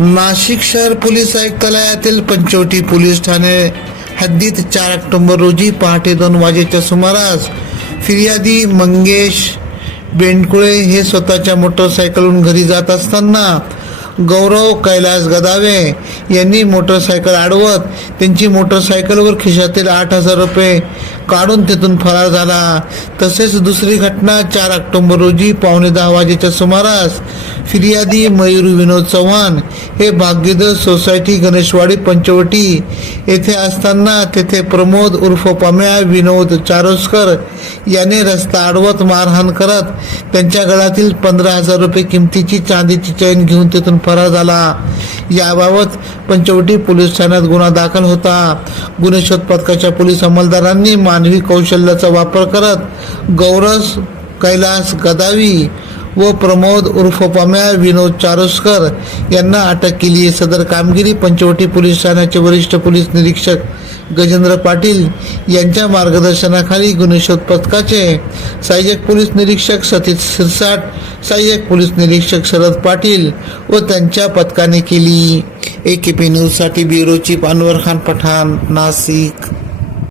नाशिक शहर पोलीस आयुक्तालयातील पंचवटी पोलीस ठाणे हद्दीत चार ऑक्टोबर रोजी पहाटे दोन वाजेच्या सुमारास फिर्यादी मंगेश बेंडकुळे हे स्वतःच्या मोटरसायकलहून घरी जात असताना गौरव कैलास गदावे यांनी मोटरसायकल अडवत त्यांची मोटरसायकलवर खिशातील आठ हजार रुपये काढून तेथून फरार झाला. तसेच दुसरी घटना चार ऑक्टोंबर रोजी पावणे दहा वाजेच्या सुमारास फिर्यादी मयूर विनोद चव्हाण हे भाग्यदर सोसायटी गणेशवाडी पंचवटी येथे असताना तेथे प्रमोद उर्फ पम्या विनोद चारोस्कर याने रस्ता अडवत मारहाण करत त्यांच्या गळ्यातील पंधरा हजार रुपये किमतीची चांदीची चैन घेऊन तेथून फरार झाला. याबाबत पंचवटी पोलीस ठाण्यात गुन्हा दाखल होता. गुन्हेशोध पथकाच्या पोलीस अंमलदारांनी मानवी कौशल्याचा वापर करत गौरस कैलास गदावी व प्रमोद उर्फ पम्या विनोद चारोस्कर यांना अटक केली सदर कामगिरी पंचवटी पोलीस ठाण्याचे वरिष्ठ पोलीस निरीक्षक गजेंद्र पाटील यांच्या मार्गदर्शनाखाली गुन्हे शोध पथकाचे सहाय्यक पोलीस निरीक्षक सतीश सिरसाट सहाय्यक पोलीस निरीक्षक शरद पाटील व त्यांच्या पथकाने केली. ए के पी न्यूजसाठी ब्युरोची पानवर अनवर खान पठाण नाशिक.